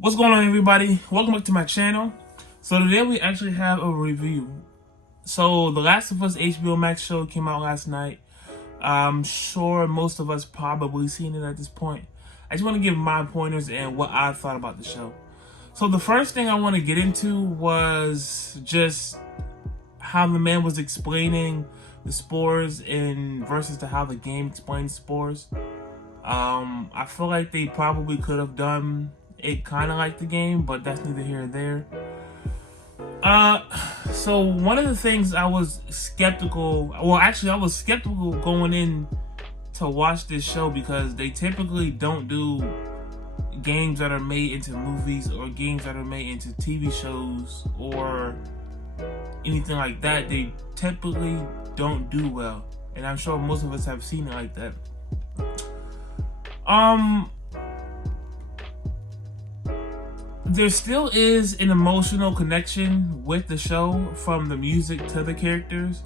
What's going on, everybody? Welcome back to my channel. So today we actually have a review. So The Last of Us HBO Max show came out last night. I'm sure most of us probably seen it at this point. I just want to give my pointers and what I thought about the show. So the first thing I want to get into was just how the man was explaining the spores in versus to how the game explains spores. I feel like they probably could have done it kind of like the game, but that's neither here nor there. So one of the things I was skeptical, I was skeptical going in to watch this show because they typically don't do games that are made into movies or games that are made into TV shows or anything like that. They typically don't do well, and I'm sure most of us have seen it like that. There still is an emotional connection with the show from the music to the characters.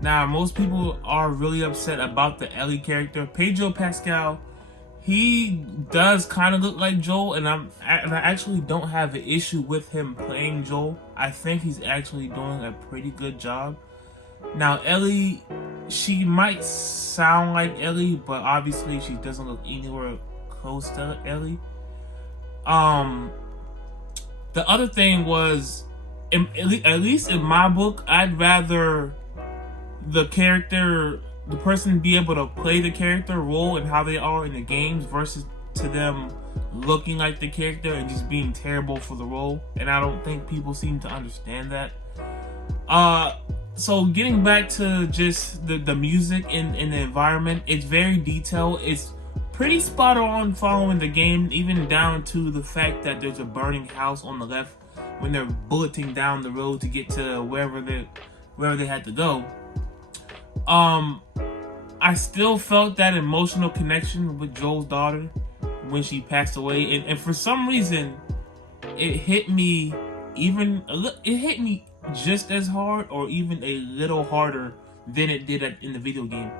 Now, most people are really upset about the Ellie character. Pedro Pascal, he does kind of look like Joel, and I actually don't have an issue with him playing Joel. I think he's actually doing a pretty good job. Now, Ellie, she might sound like Ellie, but obviously she doesn't look anywhere close to Ellie. The other thing was, at least in my book, I'd rather the person be able to play the character role and how they are in the games versus to them looking like the character and just being terrible for the role. And I don't think people seem to understand that. So getting back to just the music and the environment, it's very detailed. It's pretty spot on following the game, even down to the fact that there's a burning house on the left when they're bulleting down the road to get to wherever they had to go. I still felt that emotional connection with Joel's daughter when she passed away, and for some reason, it hit me just as hard or even a little harder than it did in the video game.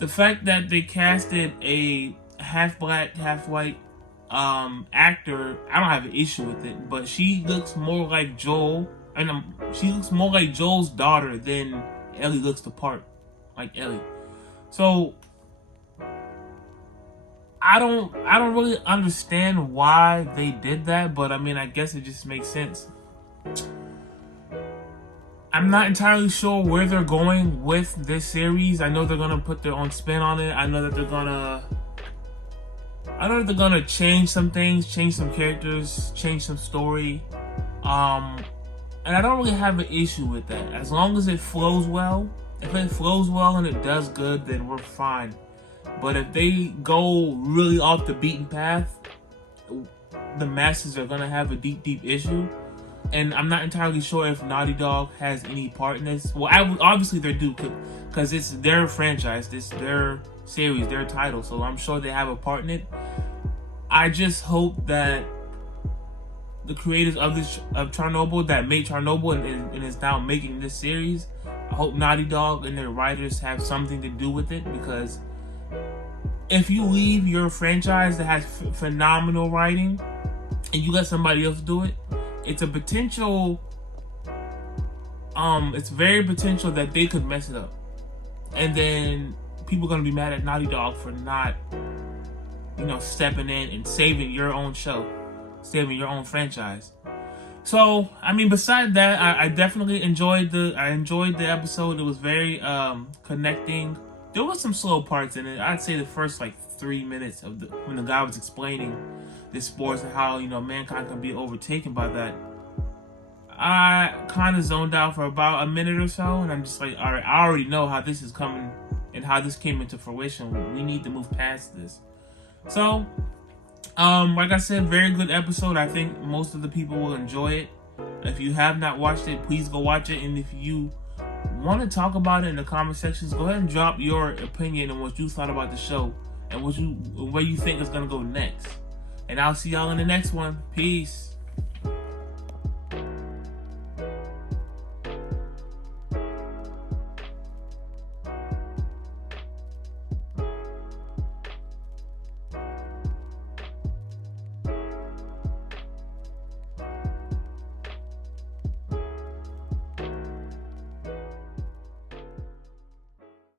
The fact that they casted a half black, half white actor, I don't have an issue with it, but she looks more like Joel, and she looks more like Joel's daughter than Ellie looks the part like Ellie. So I don't really understand why they did that, but I mean, I guess it just makes sense. I'm not entirely sure where they're going with this series. I know they're gonna put their own spin on it. I know that they're gonna change some things, change some characters, change some story. And I don't really have an issue with that. As long as it flows well. If it flows well and it does good, then we're fine. But if they go really off the beaten path, the masses are gonna have a deep issue. And I'm not entirely sure if Naughty Dog has any part in this. Well, obviously they do, because it's their franchise, it's their series, their title. So I'm sure they have a part in it. I just hope that the creators of Chernobyl that made Chernobyl and is now making this series, I hope Naughty Dog and their writers have something to do with it, because if you leave your franchise that has phenomenal writing and you let somebody else do it, it's a potential, it's very potential that they could mess it up. And then people are going to be mad at Naughty Dog for not, stepping in and saving your own show, saving your own franchise. So, I mean, besides that, I definitely enjoyed the episode. It was very connecting. There was some slow parts in it. I'd say the first 3 minutes of when the guy was explaining the sports and how mankind can be overtaken by that. I kind of zoned out for about a minute or so, and I'm just like, all right, I already know how this is coming and how this came into fruition. We need to move past this. So, like I said, very good episode. I think most of the people will enjoy it. If you have not watched it, please go watch it. And if you want to talk about it in the comment sections, go ahead and drop your opinion on what you thought about the show and where you think is going to go next. And I'll see y'all in the next one. Peace.